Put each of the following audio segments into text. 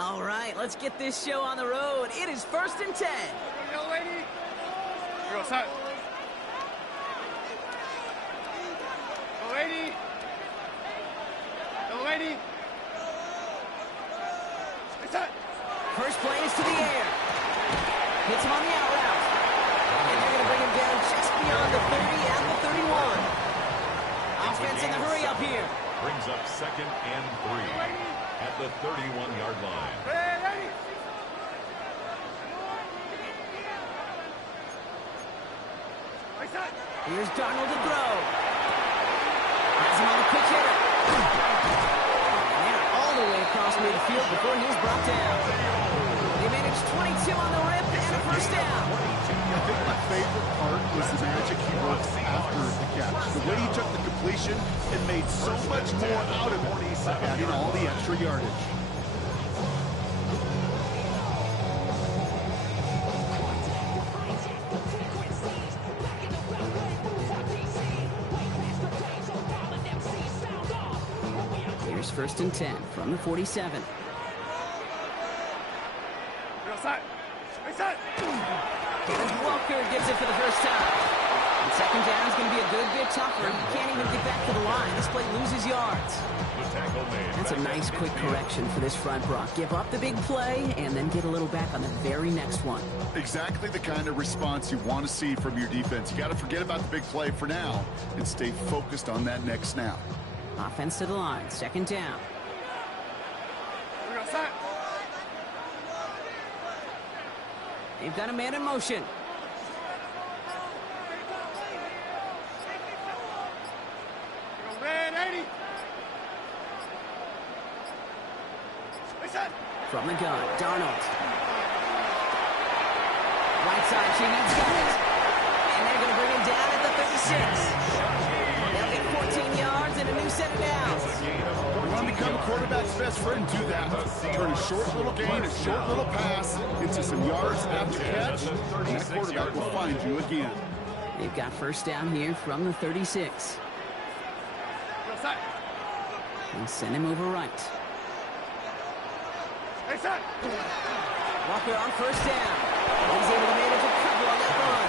All right, let's get this show on the road. It is 1st and 10. Yo, lady. Go, set. Go, lady. Go, lady. Set. First play is to the air. Hits him on the out route. And they're going to bring him down just beyond the 30 and the 31. Offense in the hurry up here. Brings up 2nd and 3 at the 31-yard line. Here's Darnold to throw. Has him on the quick hitter. And all the way across midfield before he's brought down. They managed 22 on the rip and a first down. I think my favorite part was the magic he worked after the catch. The way he took the completion and made so much more out of it by adding all the extra yardage. Here's 1st and 10 from the 47. Walker gets it for the first time. And 2nd down is going to be a good bit tougher. He can't even get back to the line. This play loses yards. That's a nice quick correction for this front, Brock. Give up the big play and then get a little back on the very next one. Exactly the kind of response you want to see from your defense. You got to forget about the big play for now and stay focused on that next snap. Offense to the line. 2nd down. They've got a man in motion. From the gun, Darnold. Right side, Cheney's got it. And they're going to bring him down at the 36. They'll get 14 yards and a new set of downs. You want to become a quarterback's best friend, do that. Turn a short little gain, a short little pass into some yards after catch, and that quarterback will find you again. They've got first down here from the 36. And send him over right. Walker on first down. He's able to manage a couple on that run.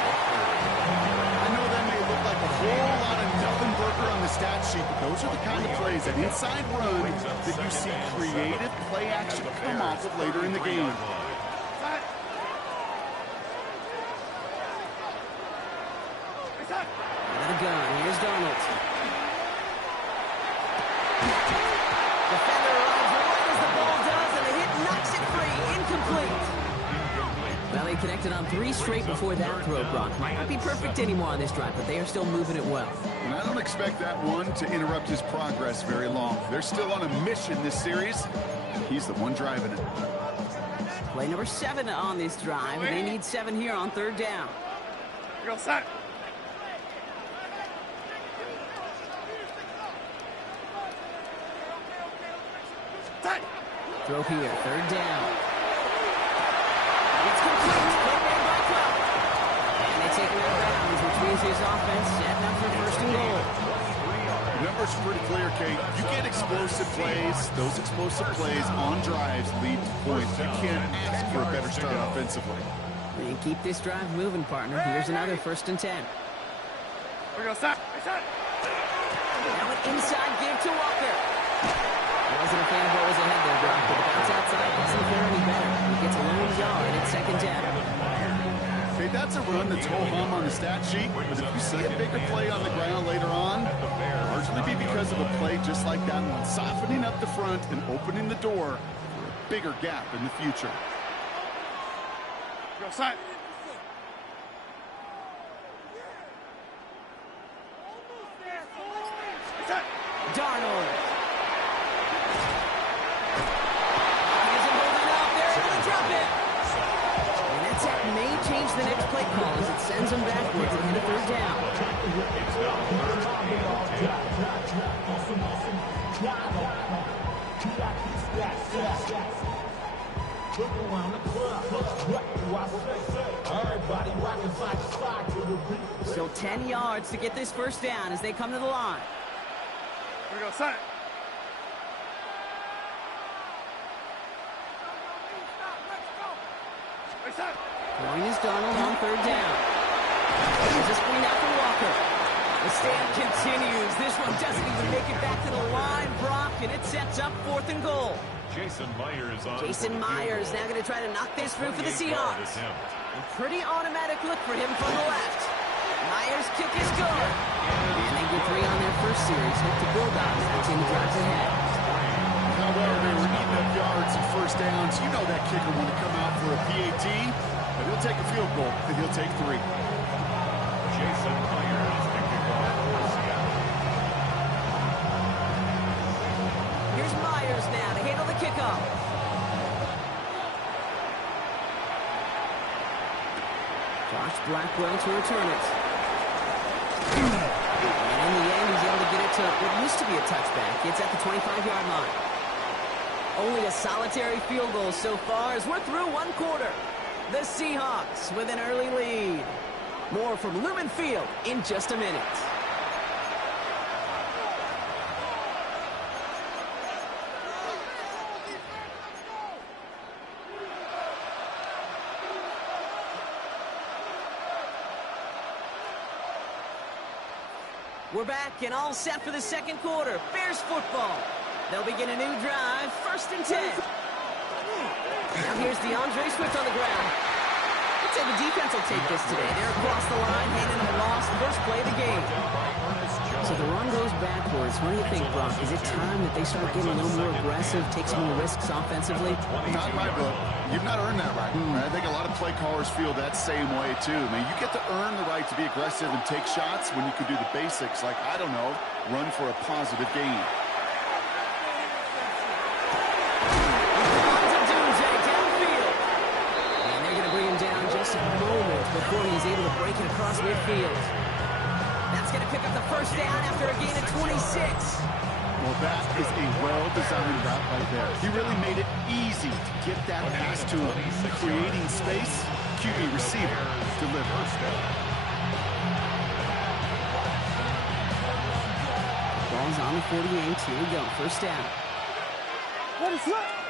I know that may look like a whole lot of nothing burger on the stat sheet, but those are the kind of plays, that inside run, that you see creative play action come off of later in the game. Out of the gun, here's Darnold. Defender arrives right as the ball does, and the hit knocks it free. Incomplete. Well, they connected on 3 straight before that throw, Brock. Might not be perfect anymore on this drive, but they are still moving it well. And I don't expect that one to interrupt his progress very long. They're still on a mission this series. He's the one driving it. Play number 7 on this drive, and they need 7 here on 3rd down. Go, set. Throw here, 3rd down. It's complete. Good man by Cobb. And they take it out of bounds, which means his offense setting up for 1st and goal. The numbers are pretty clear, Kate. You get explosive plays. Those explosive plays on drives lead to points. You can't ask for a better start offensively. And keep this drive moving, partner. Here's another 1st and 10. We go, set. Now an inside give to Walker. Wasn't a fan of what was ahead there, Brock, but the bounce outside doesn't fare any better. He gets a lone yard at 2nd down. Hey, that's a run that's ho-hum on the stat sheet, but if you see a bigger play on the ground later on, largely be because of a play just like that one, softening up the front and opening the door for a bigger gap in the future. Go, set. Darnold. And that sack may change the next play call as it sends him backwards into 3rd down. So 10 yards to get this first down as they come to the line. We go, set. Throwing his Donald on third down. Here's a screen out for Walker. The stand continues. This one doesn't even make it back to the line, Brock, and it sets up 4th and goal. Jason Myers on. Jason Myers now going to try to knock this through for the Seahawks. A pretty automatic look for him from the left. Myers' kick is good. And they get 3 on their first series. Hope the Bulldogs continue drives ahead. However, they were eating up yards and first downs. You know that kicker want to come out for a PAT, but he'll take a field goal, and he'll take 3. Jason Myers kicking off for Seattle. Here's Myers now to handle the kickoff. Josh Blackwell to return it. And in the end, he's able to get it to what used to be a touchback. It's at the 25-yard line. Only a solitary field goal so far as we're through 1 quarter. The Seahawks with an early lead. More from Lumen Field in just a minute. We're back and all set for the second quarter. Bears football. They'll begin a new drive, 1st and 10. Now here's DeAndre Swift on the ground. I'd say the defense will take this today. They're across the line, handing them a loss, first play of the game. So the run goes backwards. What do you think, Brock? Is it time that they start getting a little more aggressive, take some more risks offensively? Not in my book. You've not earned that right. I think a lot of play callers feel that same way, too. I mean, you get to earn the right to be aggressive and take shots when you can do the basics, like, I don't know, run for a positive gain. Just a moment before he's able to break it across midfield. That's going to pick up the first down after a gain of 26. Well, that is a well-designed route right there. He really made it easy to get that pass to him. Creating space, QB receiver delivers. Ball's on the 48. Here we go. First down. What is that?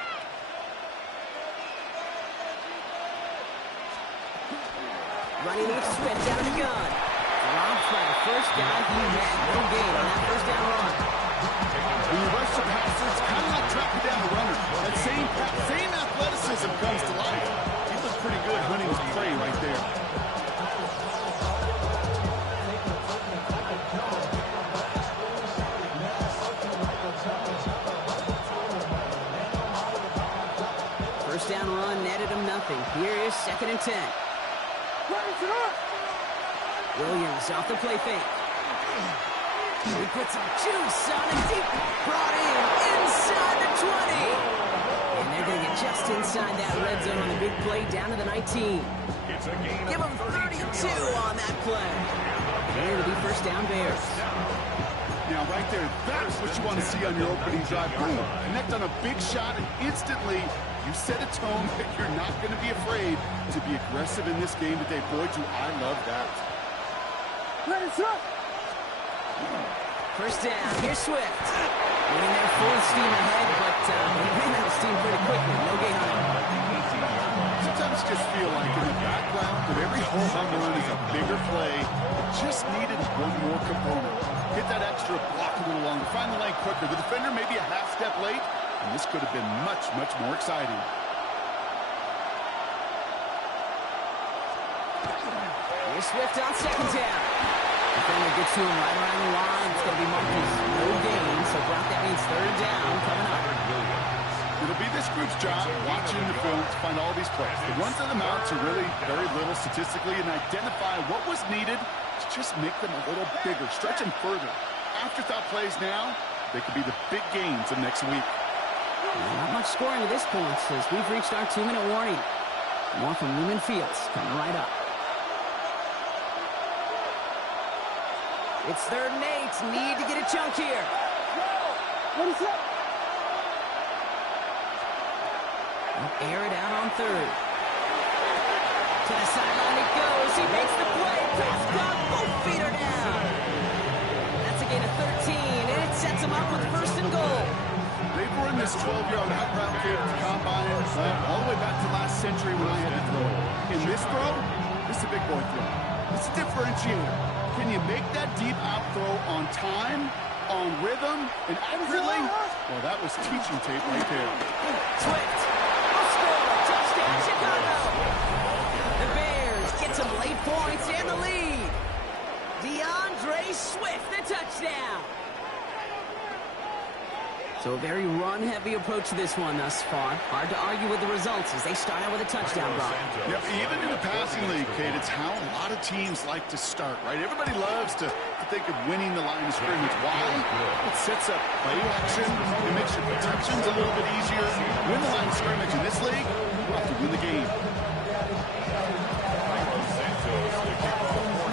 Running with Swift out of the gun. Robbed by the first guy he had. No gain on that first down run. When you rush the passer, it's kind of like tracking down a runner. That same athleticism comes to life. He looked pretty good hunting his prey right there. First down run netted him nothing. Here is 2nd and 10. Williams off the play fake. He puts some juice on it deep. Brought in inside the 20. And they're going to get just inside that red zone on the big play down to the 19. Give them 32 on that play. And it'll be first down Bears. Now, right there, that's what you want to see on your opening drive. Boom. Connect on a big shot, and instantly you set a tone that you're not going to be afraid to be aggressive in this game today. Boy, do I love that. First down, here's Swift. Winning there full steam ahead, but he ran out of steam pretty quickly. No gain on it. Sometimes you just feel like in the background of every home run is a bigger play. It just needed one more component. Hit that extra block a little longer. Find the lane quicker. The defender may be a half step late, and this could have been much, much more exciting. Here's Swift on 2nd down. Defender gets to him right around the line. It's going to be marked as no gain, so Brock, that means 3rd down coming up. It'll be this group's job watching the film to find all these plays. The runs of them out to really very little statistically and identify what was needed to just make them a little bigger, stretch them further. Afterthought plays now, they could be the big gains of next week. Not much scoring at this point as we've reached our 2-minute warning. More from Lumen Fields coming right up. It's 3rd and 8. Need to get a chunk here. What is that? Air it out on 3rd. To the sideline it goes. He makes the play. Pass caught. Both feet are down. That's a gain of 13, and it sets him up with 1st and goal. They were in this 12-yard out route kid at the combine all the way back to last century when I had to throw. In this throw, this is a big boy throw. It's a differentiator. Can you make that deep out throw on time, on rhythm, and accurately? Well, that was teaching tape right there. Swift. Score. Touchdown, Chicago. The Bears get some late points and the lead. DeAndre Swift, the touchdown. So a very run-heavy approach to this one thus far. Hard to argue with the results as they start out with a touchdown run. Yep, even in a passing league, Kate, it's how a lot of teams like to start, right? Everybody loves to think of winning the line of scrimmage. Why? It sets up play action. It makes your protections a little bit easier. Win the line of scrimmage in this league, you have to win the game.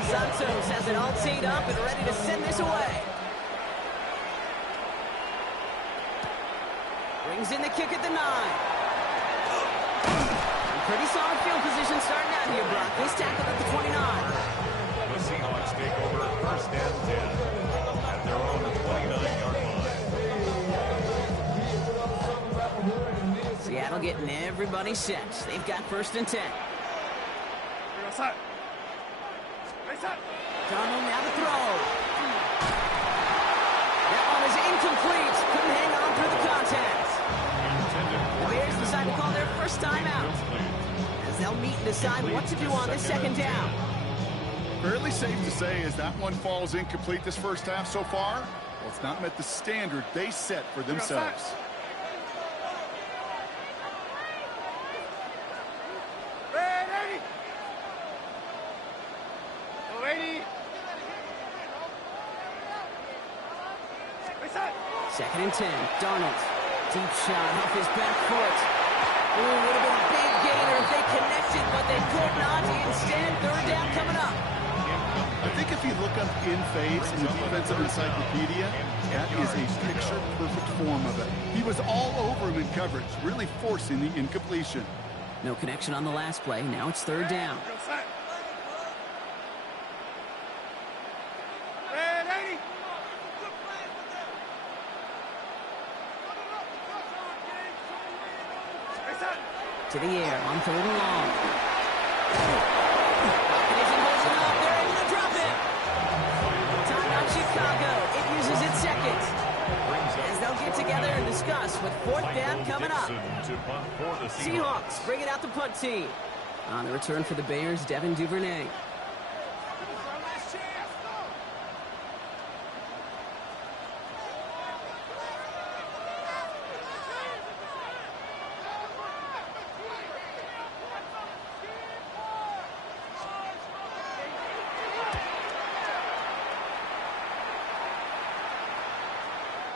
Santos has it all teed up and ready to send this away. Brings in the kick at the 9. Pretty solid field position starting out here, Brock. This tackle at the 29. The Seahawks take over first and 10 at their own 29-yard line. Seattle getting everybody set. They've got first and 10. Darnold now to throw. That one is incomplete. Couldn't hang on through the contact. The Bears decide to call their first time out as they'll meet and decide what to do on this second down. Fairly safe to say as that one falls incomplete this first half so far, well, it's not met the standard they set for themselves. Second and 10. Darnold. Deep shot off his back foot. Ooh, would have been a big gainer if they connected, but they could not. Instead, third down coming up. I think if you look up in phase in the defensive encyclopedia, that is a picture-perfect form of it. He was all over him in coverage, really forcing the incompletion. No connection on the last play. Now it's third down. To the air on third and long. It isn't holding up. They're able to drop it. Timeout Chicago. It uses its second. As they'll get together and discuss with fourth down coming up. Seahawks bring it out the punt team. On the return for the Bears, Devin Duvernay.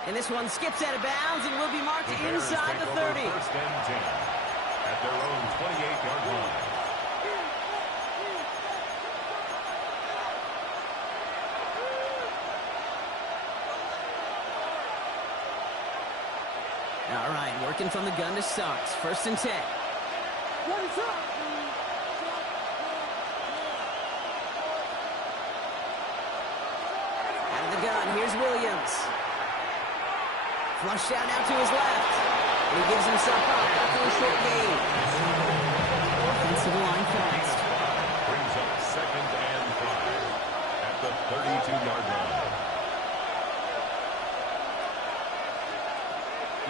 And this one skips out of bounds and will be marked inside the 30. First and 10 at their own 28-yard line. All right, working from the gun to start. First and 10. What is up? Out of the gun, here's Williams. Flush down out to his left. And he gives himself up after a short gain. Offensive line fast. Brings up second and 5 at the 32-yard line.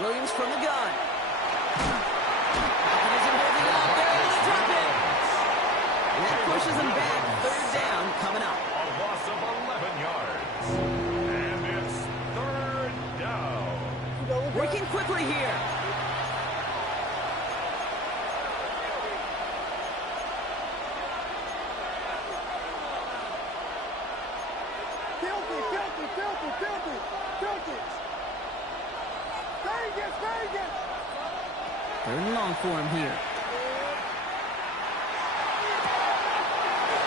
Williams from the gun. Falcon isn't holding up. They're able to drop it. And that pushes them back. Third down coming up. A loss of 11 yards. And it's third down. Working quickly here. Filthy. Vegas. Third and long for him here.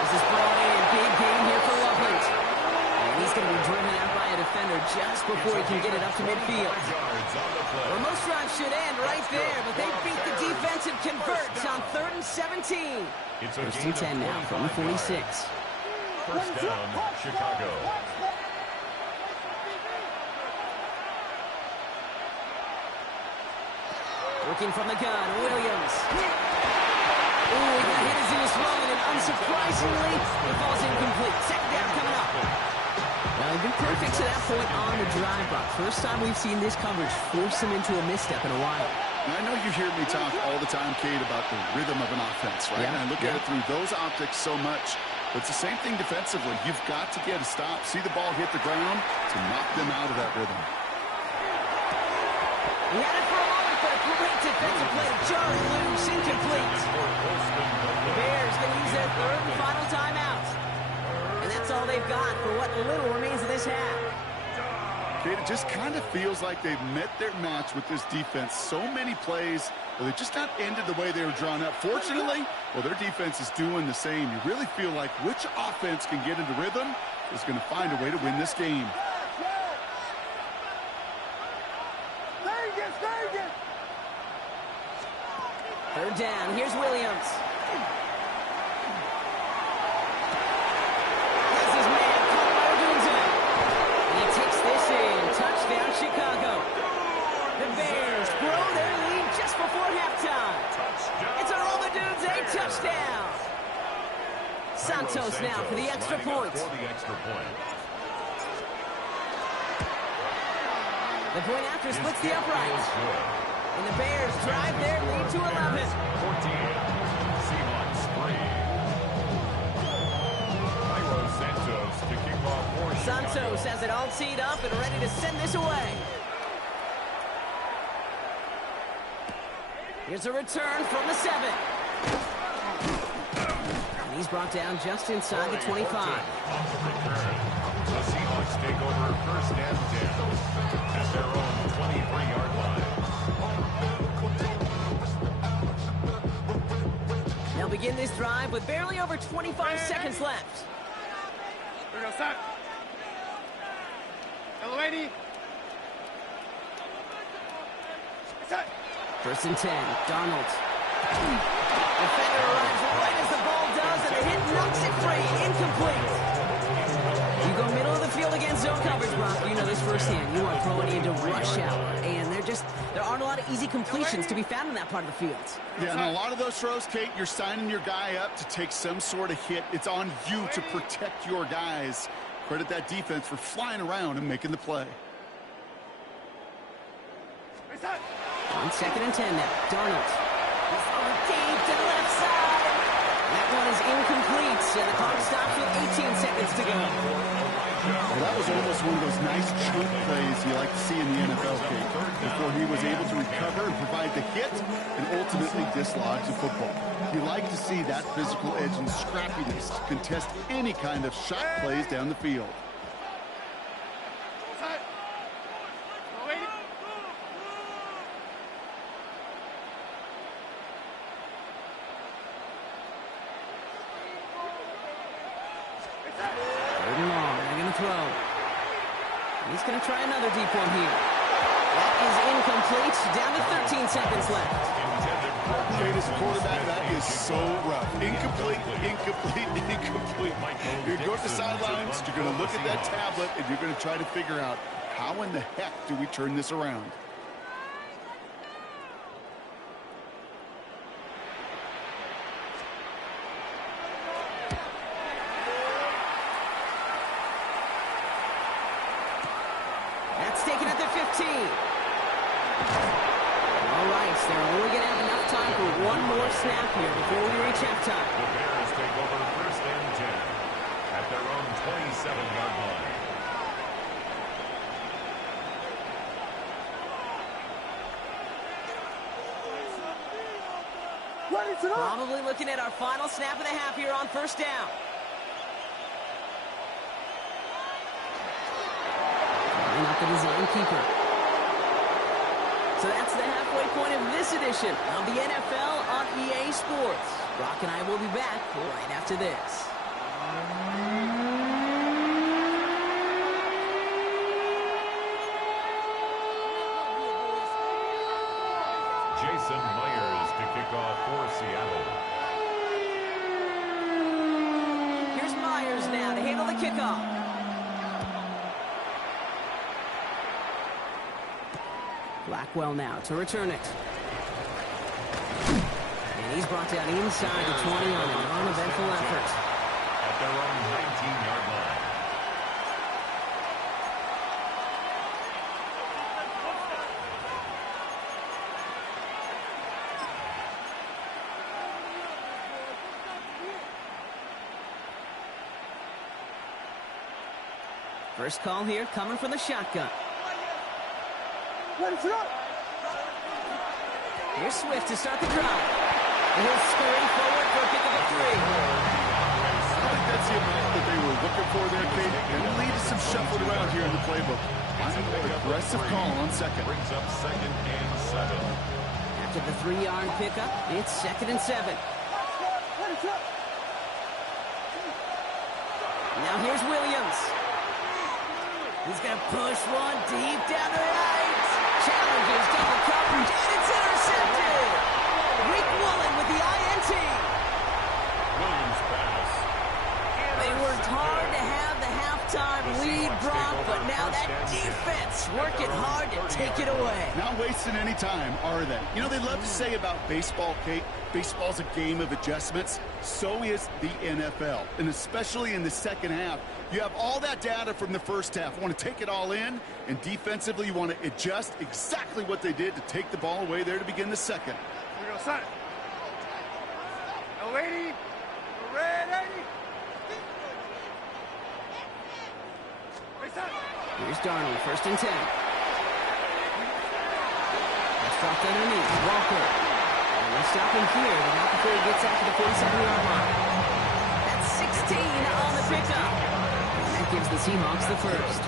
This is brought in. Big game here for Loveland. And he's going to be driven out by a defender just before he can get it up to midfield. Well, most drives should end right there, but they beat the defensive converts on third and 17. First and 10 now from the 46. First down, Chicago. Working from the gun, Williams. Ooh, he got hit as he was throwing, and unsurprisingly, it falls incomplete. Second down coming up. Now, they've been perfect to that point on the drive, Brock. First time we've seen this coverage force him into a misstep in a while. Now, I know you hear me talk all the time, Kate, about the rhythm of an offense, right? Yeah, And I look at it through those optics so much. But it's the same thing defensively. You've got to get a stop, see the ball hit the ground to knock them out of that rhythm. He had it for a moment, but a great defensive play to jar it loose, incomplete. The Bears going to use their third and final timeout. And that's all they've got for what little remains of this half. Kate, it just kind of feels like they've met their match with this defense. So many plays, well, they just not ended the way they were drawn up. Fortunately, well, their defense is doing the same. You really feel like which offense can get into rhythm is going to find a way to win this game. Third down. Here's Williams. Has his man, Odunze. And he takes this in. Touchdown, Chicago. The Bears grow their lead just before halftime. It's a Odunze touchdown. Santos now for the extra point. The point after splits the uprights. And the Bears drive their lead to 11. 14. Seahawks 3. Santos to kick off for Santos has it all teed up and ready to send this away. Here's a return from the 7. And he's brought down just inside the 25. The Seahawks take over first and 10 at their own 23-yard line. They'll begin this drive with barely over 25 seconds left. Here we go, start. Hello, 80. First and 10, Donald. Defender arrives right as the ball does, and the hit knocks it free. Incomplete. You go middle of the field against zone coverage, Brock. You know this firsthand. You are throwing into rush hour, and there aren't a lot of easy completions to be found in that part of the field. Yeah, and a lot of those throws, Kate, you're signing your guy up to take some sort of hit. It's on you to protect your guys. Credit that defense for flying around and making the play. On second and 10 now, Donald. He's going deep to the left side. That one is incomplete, and the clock stops with 18 seconds to go. Well, that was almost one of those nice chunk plays you like to see in the NFL, Kate, before he was able to recover and provide the hit and ultimately dislodge the football. You like to see that physical edge and scrappiness to contest any kind of shot plays down the field. Throw. He's going to try another deep one here. That is incomplete. Down to 13 seconds left. Kate, as a quarterback, that is so rough. Incomplete, incomplete, incomplete. You're going to the sidelines, you're going to look at that tablet, and you're going to try to figure out how in the heck do we turn this around. Taken at the 15. All right, so they're only going to have enough time for one more snap here before we reach halftime. The Bears take over first and 10 at their own 27-yard line. Probably looking at our final snap of the half here on first down. Not the design keeper. So that's the halfway point of this edition of the NFL on EA Sports. Brock and I will be back right after this. Jason Myers to kick off for Seattle. Here's Myers now to handle the kickoff. Blackwell now to return it. He's brought down inside the 20 on an uneventful effort. At their own 19-yard line. First call here coming from the shotgun. Here's Swift to start the drive. And he'll scurry forward for a pick of a 3. I think that's the amount that they were looking for there, Kate. And the lead is some shuffled around here in the playbook. Aggressive call on second. Brings up 2nd and 7. After the 3-yard pickup, it's 2nd and 7. Now here's Williams. He's going to push one deep down the right. Challenges double coverage, and it's intercepted. Rick Woolen with the INT. Williams pass. They worked hard to have the halftime lead, Brock, but now that defense working hard to take it away. Not wasting any time, are they? You know, they love to say about baseball, Kate, baseball's a game of adjustments. So is the NFL, and especially in the second half. You have all that data from the first half. You want to take it all in, and defensively you want to adjust exactly what they did to take the ball away there to begin the second. Here we go, son. No lady. No red lady. Hey, son. Here's Darnold, 1st and 10. Let's drop underneath. Walker. And we'll stop him here, but not before he gets out to the 47-yard line. That's 16 on the pickup. That gives the Seahawks the first.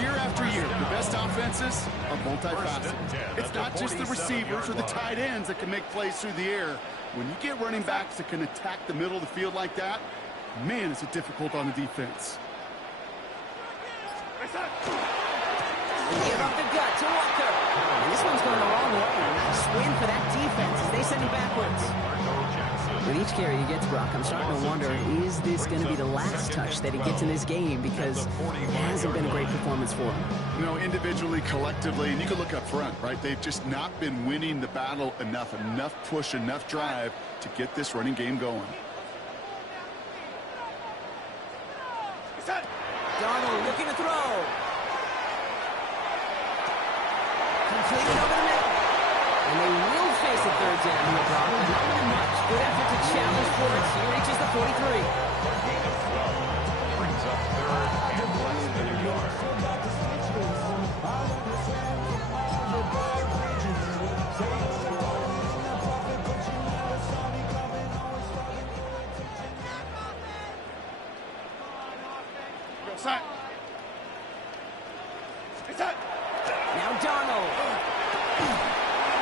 Year after year, the best offenses are multifaceted. It's not just the receivers or the tight ends that can make plays through the air. When you get running backs that can attack the middle of the field like that, man, is it difficult on the defense. Hey, son. Give up the gut to Walker. And this one's going the wrong way. Nice win for that defense as they send him backwards. With each carry he gets, Brock, I'm starting to wonder, is this going to be the last touch that he gets in this game? Because it hasn't been a great performance for him. You know, individually, collectively, and you can look up front, right? They've just not been winning the battle enough push, enough drive to get this running game going. Hey, son. Darnold looking to throw. Completed over the middle. And they will face a 3rd down here, Brock. Not really much. Good effort to challenge for it. He reaches the 43. Brings up 3rd and less than a yard. Go, son. Hey, son. Now Darnold.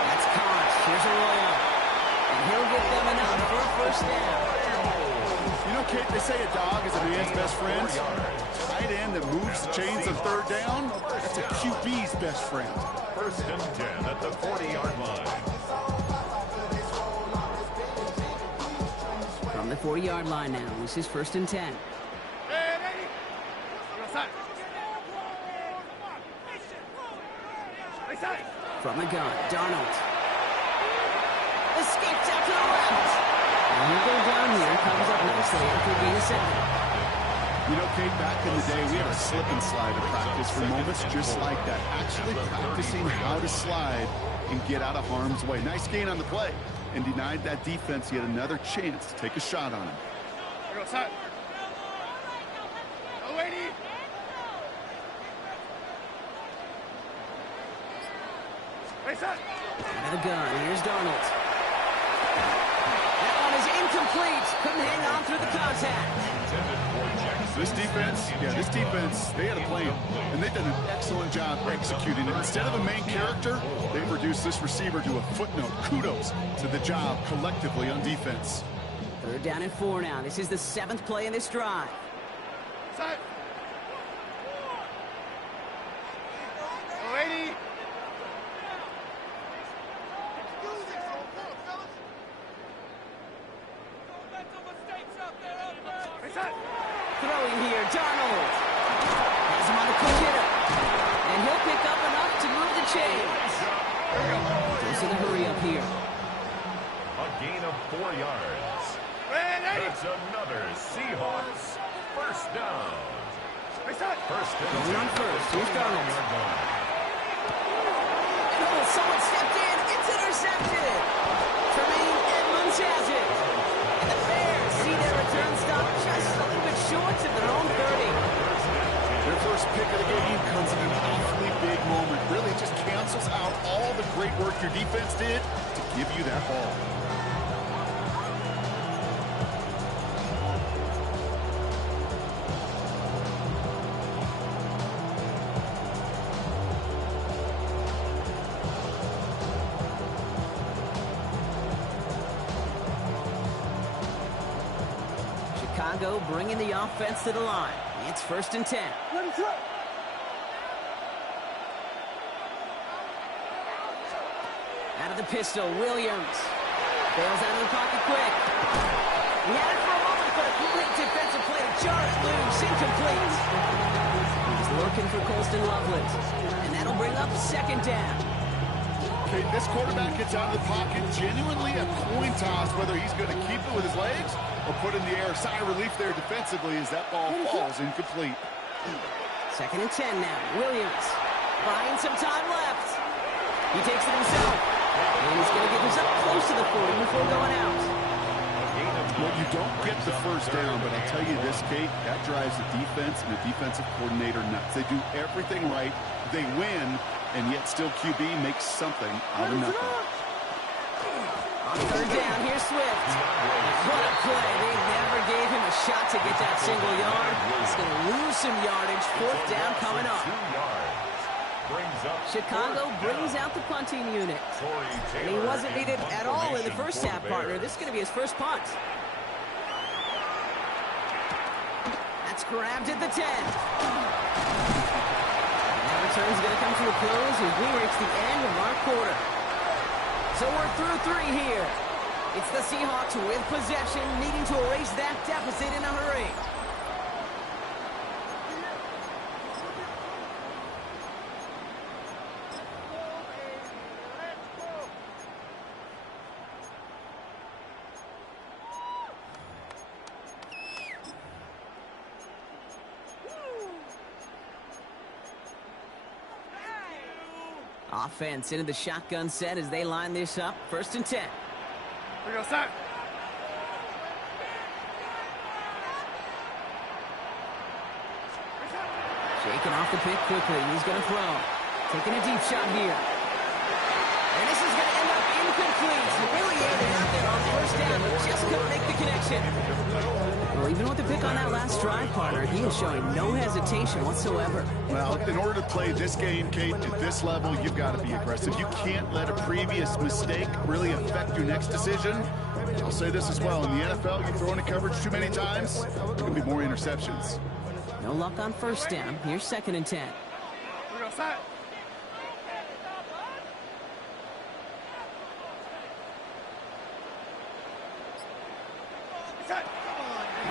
That's caught. Here's Arroyo. And he'll get them enough for a 1st down. You know, Kate, they say a dog is a man's best friend. Tight end that moves the chains on 3rd down, that's a QB's best friend. 1st and 10 at the 40-yard line. From the 40-yard line now, this is 1st and 10. Hey, lady. Here we go, son. Hey, son. From the gun, Darnold. Escapes out to the left. And he'll go down here, comes up nicely after a gain of 7. You know, Kate, back in the day, we had a slip and slide to practice for moments just like that. Actually practicing how to slide and get out of harm's way. Nice gain on the play, and denied that defense yet another chance to take a shot on him. Here we go, son. No lady. Hey, son. Out of the gun, here's Darnold. That one is incomplete. Couldn't hang on through the contact. This defense, they had a plan, and they've done an excellent job executing it. Instead of a main character, they've reduced this receiver to a footnote. Kudos to the job collectively on defense. 3rd down and 4 now. This is the 7th play in this drive. Son. No lady. Hey, son. Throwing here, Darnold. Has him on the quick hitter. And he'll pick up enough to move the chains. There's a hurry up here. A gain of 4 yards. It's another Seahawks first down. First and Going on first. Here's Darnold. Oh, someone stepped in. It's intercepted. Tremaine Edmonds has it. And the Bears see their return stop just a little bit short of their own 30. Their first pick of the game comes in an awfully big moment. Really just cancels out all the great work your defense did to give you that ball. Chicago bringing the offense to the line. It's 1st and 10. Out of the pistol, Williams. Bails out of the pocket quick. He had it for a moment, but a complete defensive play to jar it loose. Incomplete. He's looking for Colston Loveland. And that'll bring up 2nd down. Okay, this quarterback gets out of the pocket. Genuinely a coin toss whether he's going to keep it with his legs or put in the air. Sigh of relief there defensively as that ball falls incomplete. 2nd and 10 now. Williams buying some time left. He takes it himself. And he's going to get himself close to the 40 before going out. Well, you don't get the first down, but I'll tell you this, Kate, that drives the defense and the defensive coordinator nuts. They do everything right. They win, and yet still QB makes something out of nothing. On 3rd down, here's Swift. What a play. They never gave him a shot to get that single yard. He's going to lose some yardage. 4th down coming up. Chicago brings out the punting unit. And he wasn't needed at all in the first half, partner. This is going to be his first punt. That's grabbed at the 10. That return's going to come to a close as we reach the end of our quarter. So we're through 3 here. It's the Seahawks with possession, needing to erase that deficit in a hurry. Offense into the shotgun set as they line this up. 1st and 10. We go, set. Shaking off the pick quickly. He's going to throw. Taking a deep shot here. And this is going to end up incomplete. Really aimed out there on 1st down, but just couldn't make the connection. Well, even with the pick on that last drive, partner, he is showing no hesitation whatsoever. Well, in order to play this game, Kate, at this level, you've got to be aggressive. You can't let a previous mistake really affect your next decision. I'll say this as well. In the NFL, you throw into coverage too many times, there's going to be more interceptions. No luck on 1st down. Here's 2nd and 10. We go, set.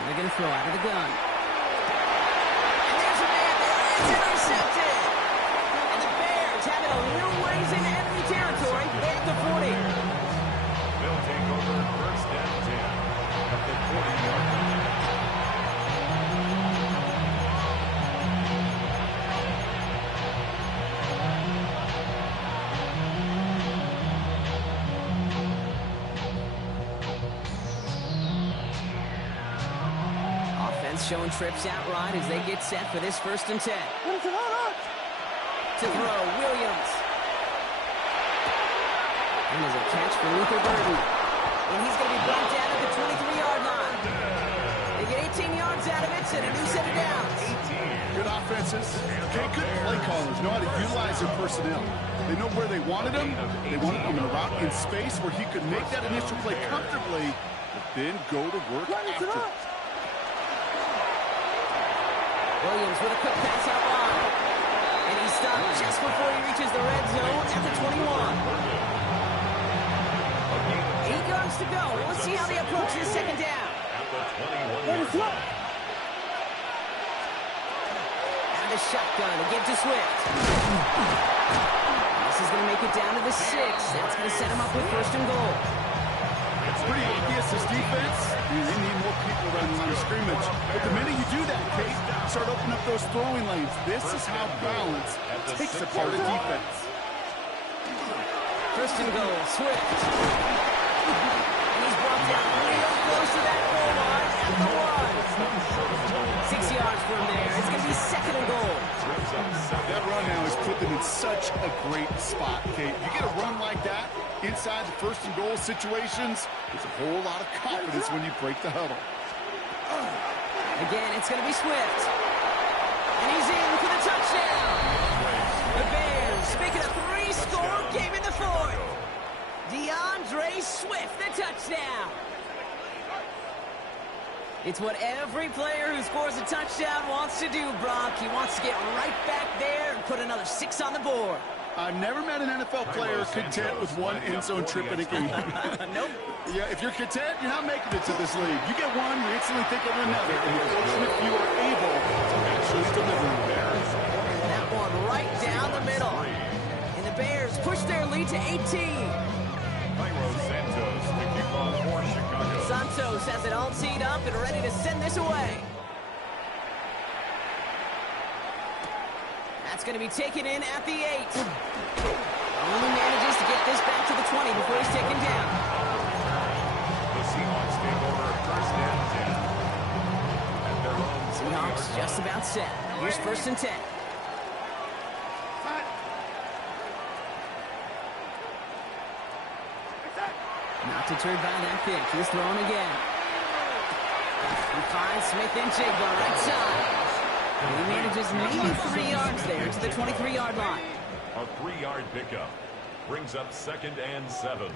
They're going to throw out of the gun. And there's a man there. It's intercepted. And the Bears have it a little ways into enemy territory. They're at the 40. They'll take over 1st and 10 at the 40-yard line. Showing trips outright as they get set for this 1st and 10. To throw, Williams. And there's a catch for Luther Burden. And he's going to be brought down at the 23-yard line. They get 18 yards out of it and a new set of downs. Good offenses. Okay, good play callers know how to utilize their personnel. They know where they wanted him. They wanted him in a route in space where he could make that initial play comfortably, but then go to work after. Williams with a quick pass out wide. And he's stopped just before he reaches the red zone at the 21. 8 yards to go. Let's see how they approach this 2nd down. And the shotgun to give to Swift. This is going to make it down to the 6. That's going to set him up with 1st and goal. pretty obvious, this defense. They need more people around the line of scrimmage. But the minute you do that, Kate, you start opening up those throwing lanes. This is how balance takes apart a defense. First and goal, Swift. And he's brought down real close to that goal line at the 1. 6 yards from there. It's going to be second and goal. That run now has put them in such a great spot, Kate. You get a run like that inside the first and goal situations, there's a whole lot of confidence when you break the huddle. Again, it's going to be Swift. And he's in for the touchdown. The Bears make it a 3-score game in the fourth. DeAndre Swift, the touchdown. It's what every player who scores a touchdown wants to do, Brock. He wants to get right back there and put another 6 on the board. I've never met an NFL player content with one end zone trip in a game. Nope. Yeah, if you're content, you're not making it to this league. You get one, you instantly think of another, and you're fortunate if you are able to actually deliver there. That one right down the middle. And the Bears push their lead to 18. Santos to kick off for Chicago. Santos has it all teed up and ready to send this away. That's going to be taken in at the 8. Only manages to get this back to the 20 before he's taken down. The Seahawks take over first and 10. At their own Seahawks just about set. Here's first and 10. Not deterred by that pick. He's throwing again. He finds Smith-Njigba right side. And he manages maybe 3 yards there to the 23-yard line. A 3-yard pickup brings up second and 7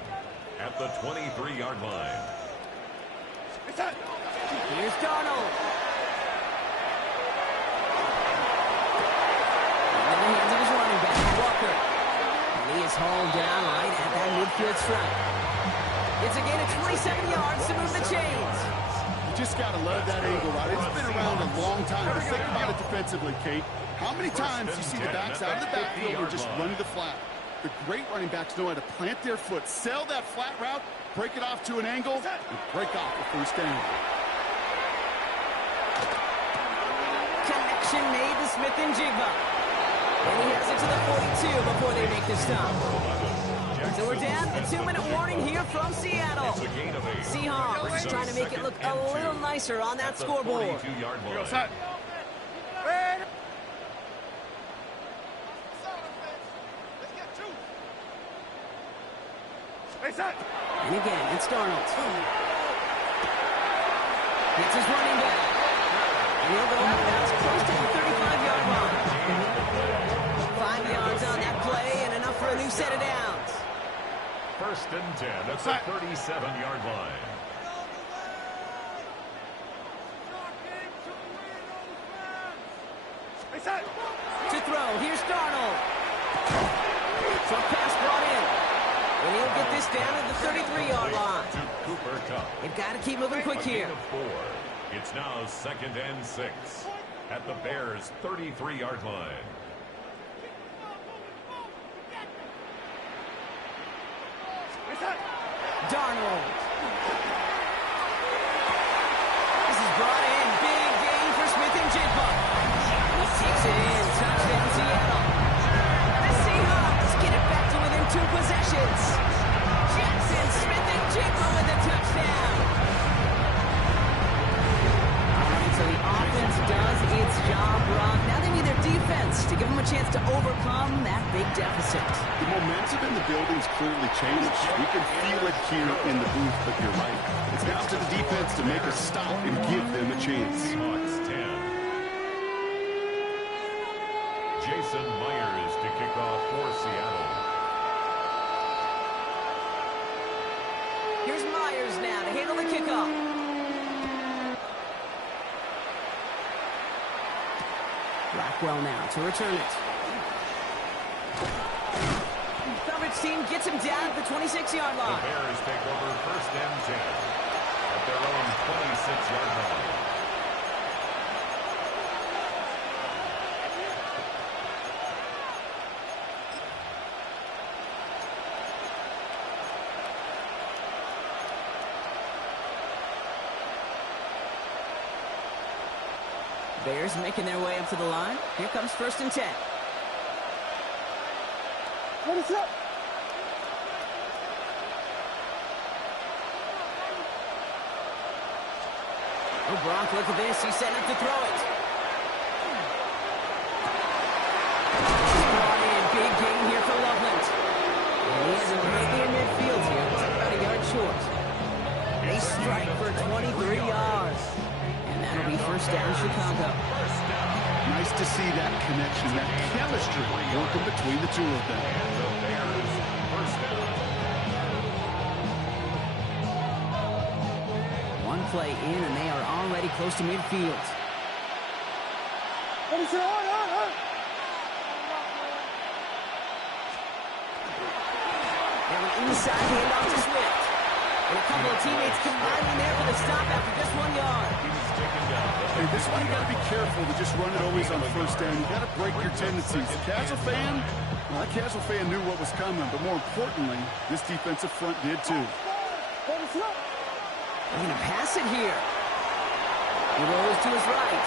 at the 23-yard line. Here's Darnold. In the hands of his running back, Walker. And he is hauled down right at that midfield stripe. It's a gain of 27 yards to move the chains. You just got to love that angle route. It's been around a long time. But think about it defensively, Kate. How many times you see the backs out of the backfield or just running the flat? The great running backs know how to plant their foot, sell that flat route, break it off to an angle, and break off the first down. Connection made to Smith-Njigba. And he has it to the 42 before they make the stop. So we're down a 2-minute warning here from Seattle. Seahawks trying to make it look a little nicer on that scoreboard. And again, it's Darnold. Gets his running back. And he'll go that's close to the 35-yard line. 5 yards on that play and enough for a new set of downs. First and 10 at the 37-yard line. To throw, here's Darnold. So pass brought in. And he'll get this down at the 33-yard line. To Cooper Kupp. They've got to keep moving quick here. 4. It's now second and 6 at the Bears' 33-yard line. Darnold. This is brought in. Big gain for Smith-Njigba. He takes it in. Touchdown, Seattle. The Seahawks get it back to within 2 possessions. Jackson Smith-Njigba with the touchdown. All right, so the offense does its job, Brock. Now they need their defense to give them a chance to overcome that big deficit. The momentum in the building's clearly changed. We can feel it here in the booth, but you're right. It's now to the defense to make a stop and give them a chance. Seahawks 10. Jason Myers to kick off for Seattle. Here's Myers now to handle the kickoff. Blackwell now to return it. Coverage team gets him down at the 26-yard line. The Bears take over first and 10 at their own 26-yard line. Bears making their way up to the line. Here comes 1st and 10. What is up? Oh, Gronk, look at this. He's setting up to throw it. Brought in. Big gain here for Loveland. And he has a great near midfield here. Looks like about a yard short. And a strike for 23 yards. And that'll be 1st down, Chicago. Nice to see that connection, that chemistry working between the two of them. One play in, and they are already close to midfield. What is it? Now an inside handoff to Swift. And a couple of teammates combining there for the stop after just 1 yard. Hey, this one you got to be careful to just run it always on 1st down. You got to break your tendencies. The casual fan, well, that casual fan knew what was coming, but more importantly, this defensive front did too. What is up? They're going to pass it here. He rolls to his right.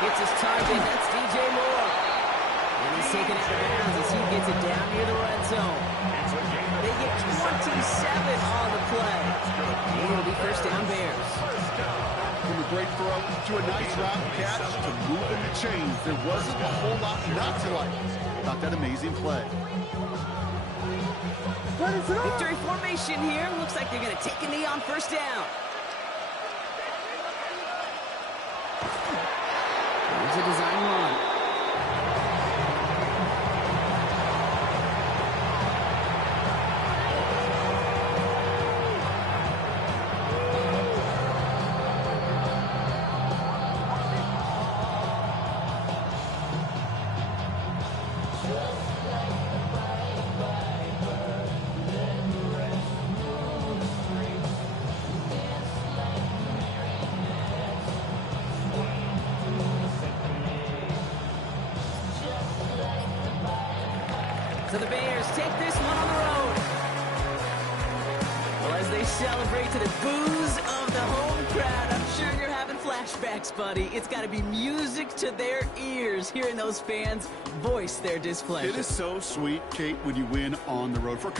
Gets his target. That's DJ Moore. And he's taken out of bounds as he gets it down near the red zone. They get 27 on the play. And it'll be 1st down Bears. From a great throw to a nice route catch to moving the chains. There wasn't a whole lot not to like about that amazing play. Victory formation here. Looks like they're going to take a knee on 1st down. There's a design run. So the Bears take this one on the road. Well, as they celebrate to the boos of the home crowd, I'm sure you're having flashbacks, buddy. It's got to be music to their ears, hearing those fans voice their displeasure. It is so sweet, Kate, when you win on the road. For